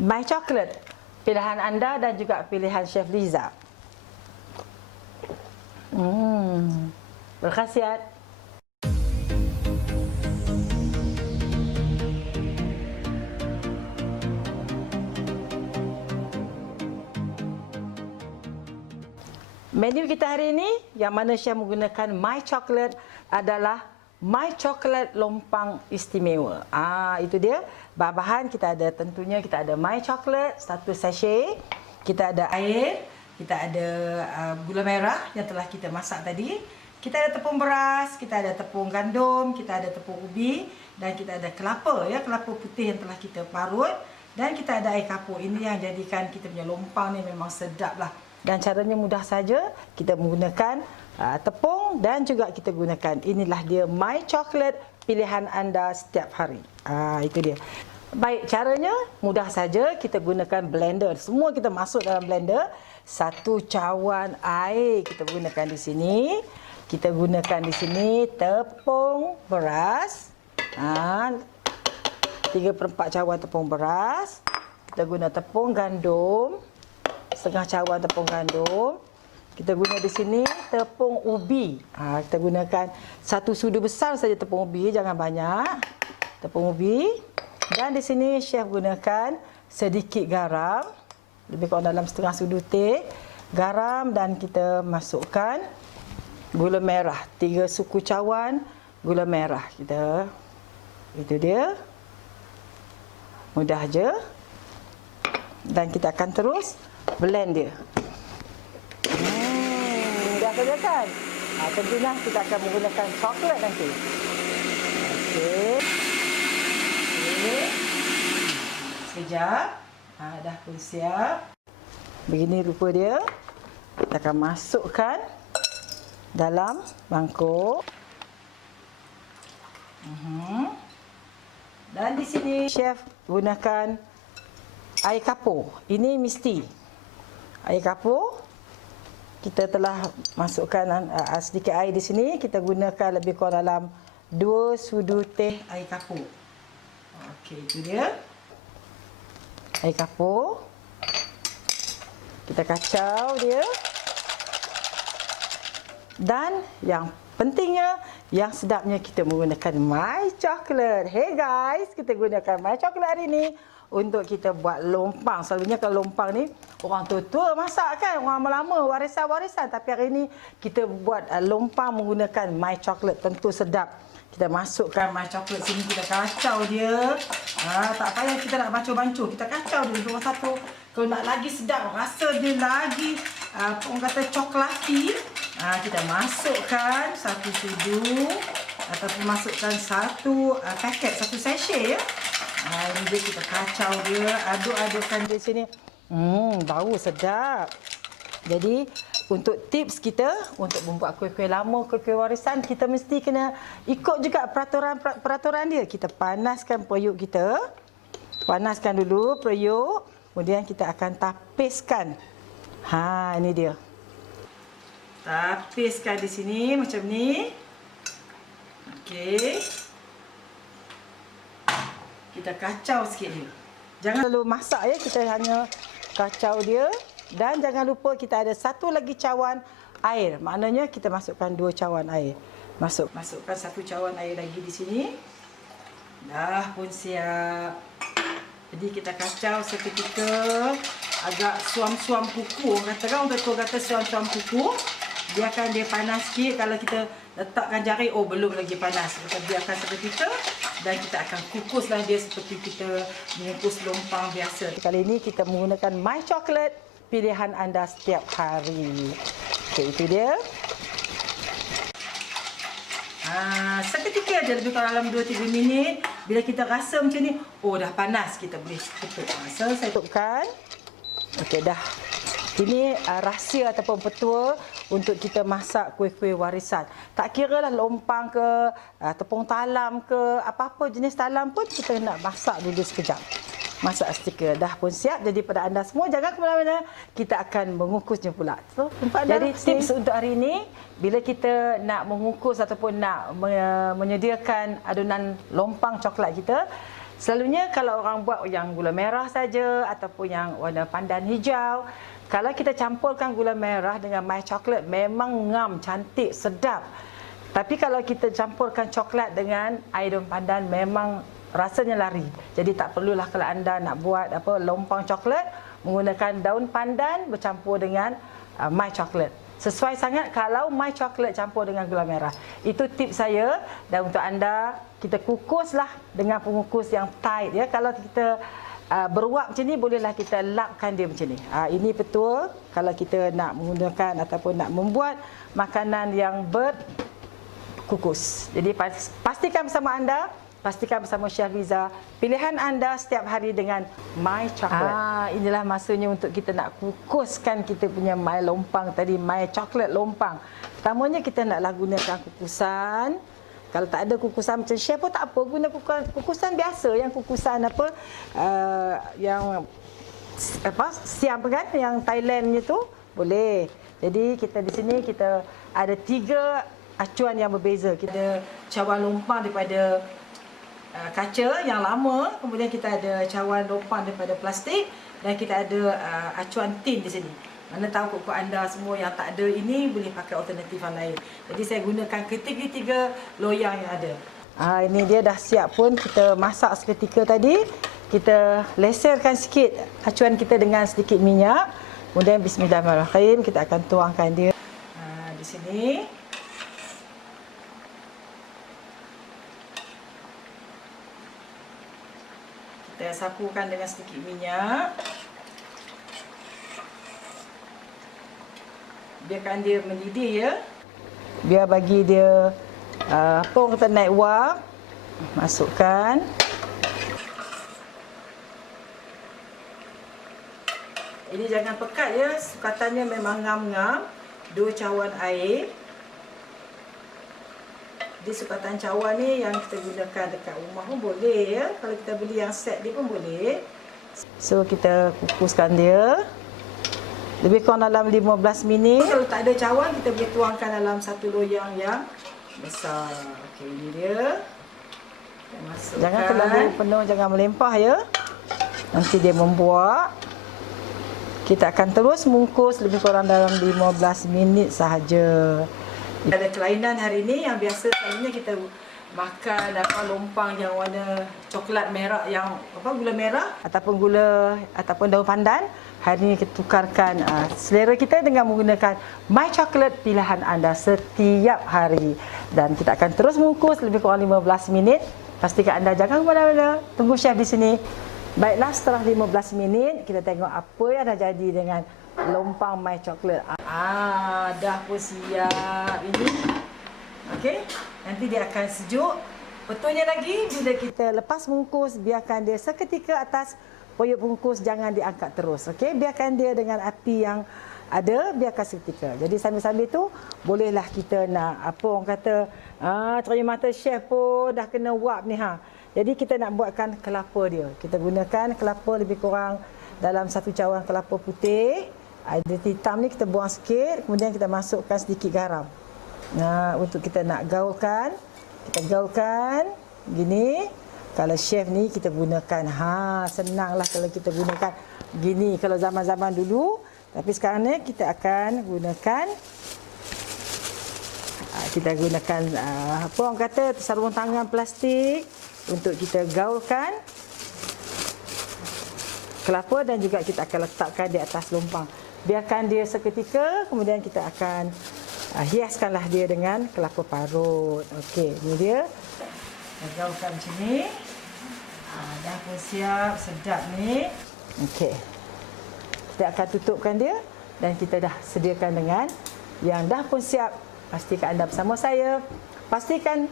My Chocolate, pilihan anda dan juga pilihan Chef Liza. Berkhasiat. Menu kita hari ini yang mana Chef menggunakan My Chocolate adalah My Chocolate Lompang Istimewa. Itu dia. Bahan-bahan kita ada, tentunya kita ada My Chocolate 1 sachet, kita ada air, kita ada gula merah yang telah kita masak tadi, kita ada tepung beras, kita ada tepung gandum, kita ada tepung ubi dan kita ada kelapa ya, kelapa putih yang telah kita parut, dan kita ada air kapur. Ini yang jadikan kita punya lompang ni memang sedap lah. Dan caranya mudah saja, kita menggunakan tepung dan juga kita gunakan, inilah dia My Chocolate, pilihan anda setiap hari. Itu dia. Baik, caranya mudah saja, kita gunakan blender. Semua kita masuk dalam blender. 1 cawan air kita gunakan di sini. Kita gunakan di sini tepung beras. 3/4 cawan tepung beras. Kita guna tepung gandum. Setengah cawan tepung gandum. Kita guna di sini tepung ubi. Kita gunakan 1 sudu besar saja tepung ubi, jangan banyak. Tepung ubi. Dan di sini Chef gunakan sedikit garam, lebih kurang dalam setengah sudu teh garam, dan kita masukkan gula merah, 3 suku cawan gula merah kita. Itu dia. Mudah je. Dan kita akan terus blend dia. Mudah saja kan? Tentunya kita akan menggunakan coklat nanti. Okey. Sekejap. Dah pun siap. Begini rupa dia. Kita akan masukkan dalam mangkuk. Dan di sini Chef gunakan air kapur. Ini mesti. Air kapur. Kita telah masukkan sedikit air di sini. Kita gunakan lebih kurang dalam 2 sudu teh air kapur. Okey, itu dia. Air kapur. Kita kacau dia. Dan yang pentingnya, yang sedapnya, kita menggunakan My Chocolate. Hey guys, kita gunakan My Chocolate hari ini untuk kita buat lompang. Selalunya kalau lompang ni orang tua-tua masak kan, orang lama warisan-warisan. Tapi hari ini kita buat lompang menggunakan My Chocolate. Tentu sedap. Kita masukkan My Chocolate sini, kita kacau dia. Tak payah kita nak bancuh-bancuh. Kita kacau dia cuma satu. Kalau nak lagi sedap, rasa dia lagi orang kata coklati, kita masukkan 1 sudu ataupun masukkan 1 paket, 1 sachet ya. Ini dia, kita kacau dia, aduk-adukkan di sini. Bau sedap. Jadi untuk tips kita untuk membuat kuih-kuih lama, kuih-kuih warisan, kita mesti kena ikut juga peraturan dia. Kita panaskan periuk kita. Panaskan dulu periuk. Kemudian kita akan tapiskan. Ini dia. Tapiskan di sini macam ni. Okey. Kita kacau sikit dia. Jangan terlalu masak ya, kita hanya kacau dia. Dan jangan lupa kita ada 1 lagi cawan air. Maknanya kita masukkan 2 cawan air. Masukkan 1 cawan air lagi di sini. Dah pun siap. Jadi kita kacau seketika, agak suam-suam kuku. Katakan orang tua kata suam-suam kuku. Biarkan dia panas sikit. Kalau kita letakkan jari, belum lagi panas. Kita biarkan seketika dan kita akan kukuslah dia seperti kita mengukus lompang biasa. Kali ini kita menggunakan My Chocolate, pilihan anda setiap hari. Okey, itu dia. Seketika aja, lebih kurang dalam 2-3 minit. Bila kita rasa macam ni, dah panas, kita boleh tutup. Saya tutupkan. Okey, dah. Ini rahsia ataupun petua untuk kita masak kuih-kuih warisan. Tak kira lah lompang ke, tepung talam ke, apa-apa jenis talam pun kita nak masak dulu sekejap. Masak stiker. Dah pun siap. Jadi pada anda semua, jangan ke mana-mana. Kita akan mengukusnya pula. Jadi tips untuk hari ini, bila kita nak mengukus ataupun nak menyediakan adunan lompang coklat kita, Selalunya kalau orang buat yang gula merah saja ataupun yang warna pandan hijau, kalau kita campurkan gula merah dengan my chocolate memang ngam, cantik, sedap. Tapi kalau kita campurkan coklat dengan air daun pandan memang rasanya lari. Jadi tak perlulah kalau anda nak buat lompang coklat menggunakan daun pandan bercampur dengan my chocolate. Sesuai sangat kalau my chocolate campur dengan gula merah. Itu tips saya. Dan untuk anda, kita kukuslah dengan pengukus yang tight ya. Kalau kita beruap macam ni, bolehlah kita lapkan dia macam ni. Ini betul kalau kita nak menggunakan ataupun nak membuat makanan yang berkukus. Jadi pastikan bersama anda, pastikan bersama Chef Liza, pilihan anda setiap hari dengan my chocolate. Inilah masanya untuk kita nak kukuskan kita punya my lompang tadi, my chocolate lompang. Pertamanya kita naklah gunakan kukusan. Kalau tak ada kukusan macam chef pun tak apa, guna kukusan biasa, yang kukusan yang siam kan, yang Thailandnya tu boleh. Jadi kita di sini kita ada 3 acuan yang berbeza. Kita cawan lompang daripada kaca yang lama, kemudian kita ada cawan lompang daripada plastik dan kita ada acuan tin di sini. Mana tahu kok anda semua yang tak ada ini boleh pakai alternatif yang lain. Jadi saya gunakan ketiga-tiga loyang yang ada. Ini dia dah siap pun, kita masak seketika tadi. Kita leserkan sikit acuan kita dengan sedikit minyak. Kemudian bismillahirrahmanirrahim kita akan tuangkan dia di sini. Kita sapukan dengan sedikit minyak. Biarkan dia mendidih ya. Biar bagi dia kita naik wap. Masukkan. Ini jangan pekat ya. Sukatannya memang ngam-ngam. 2 cawan air. Jadi sukatan cawan ni yang kita gunakan dekat rumah pun boleh ya. Kalau kita beli yang set dia pun boleh. So kita kukuskan dia. Lebih kurang dalam 15 minit. Kalau tak ada cawan, kita boleh tuangkan dalam satu loyang yang besar. Okey, ini dia. Jangan terlalu penuh, jangan melimpah ya. Nanti dia membuak. Kita akan terus mungkus lebih kurang dalam 15 minit sahaja. Ada kelainan hari ini yang biasa selalunya kita makan lompang yang warna coklat merah, yang gula merah ataupun daun pandan. Hari ini kita tukarkan selera kita dengan menggunakan my chocolate pilihan anda setiap hari. Dan kita akan terus mengukus lebih kurang 15 minit. Pastikan anda jangan ke mana-mana. Tunggu chef di sini. Baiklah, setelah 15 minit kita tengok apa yang dah jadi dengan lompang my chocolate. Dah pun siap ini. Okey, nanti dia akan sejuk. Betulnya lagi bila kita lepas mengukus, biarkan dia seketika atas periuk pengukus, jangan diangkat terus. Okey, biarkan dia dengan api yang ada, biarkan seketika. Jadi sambil-sambil tu bolehlah kita nak orang kata cari mata chef pun dah kena wap ni Jadi kita nak buatkan kelapa dia. Kita gunakan kelapa lebih kurang dalam 1 cawan kelapa putih. Ada hitam ni kita buang sikit, kemudian kita masukkan sedikit garam. Untuk kita nak gaulkan, kita gaulkan gini. Kalau chef ni kita gunakan senanglah kalau kita gunakan gini kalau zaman-zaman dulu. Tapi sekarang ni kita akan gunakan orang kata sarung tangan plastik untuk kita gaulkan kelapa dan juga kita akan letakkan di atas lompang. Biarkan dia seketika, kemudian kita akan hiaskanlah dia dengan kelapa parut. Okey, ini dia. Gaulkan macam ni. Dah pun siap, sedap ni. Okey. Kita akan tutupkan dia dan kita dah sediakan dengan yang dah pun siap. Pastikan anda bersama saya. Pastikan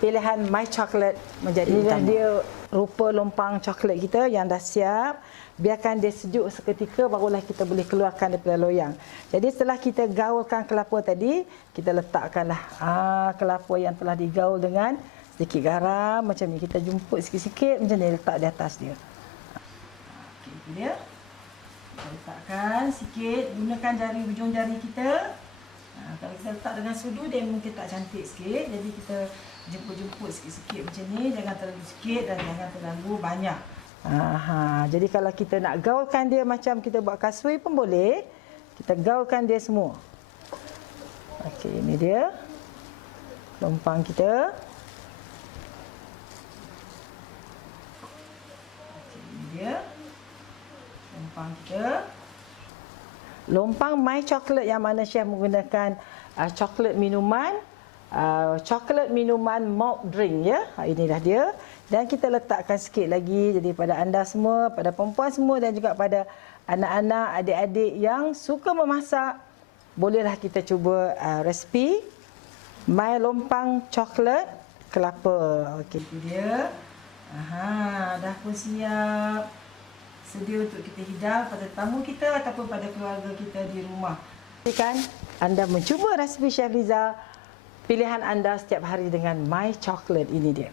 pilihan my chocolate menjadi utama. Dia rupa lompang coklat kita yang dah siap. Biarkan dia sejuk seketika, barulah kita boleh keluarkan daripada loyang. Jadi setelah kita gaulkan kelapa tadi, kita letakkanlah kelapa yang telah digaul dengan sedikit garam macam ni. Kita jumput sikit-sikit macam ni, letak di atas dia. Okey, itu dia. Kita letakkan sikit, gunakan hujung jari kita. Kalau kita letak dengan sudu, dia mungkin tak cantik sikit. Jadi kita jemput-jemput sikit-sikit macam ni, jangan terlalu sikit dan jangan terlalu banyak. Jadi kalau kita nak gaulkan dia macam kita buat kasui pun boleh. Kita gaulkan dia semua. Okey, ini dia lompang kita. Okey, ini dia lompang kita. Lompang My Chocolate yang mana Chef menggunakan coklat minuman, coklat minuman malt drink ya. Inilah dia. Dan kita letakkan sikit lagi, jadi pada anda semua, pada perempuan semua dan juga pada anak-anak, adik-adik yang suka memasak, bolehlah kita cuba resipi My Lompang Coklat Kelapa. Okey, itu dia. Dah pun siap. Sedia untuk kita hidang pada tamu kita ataupun pada keluarga kita di rumah. Pastikan anda mencuba resipi Chef Liza, pilihan anda setiap hari dengan My Chocolate ini dia.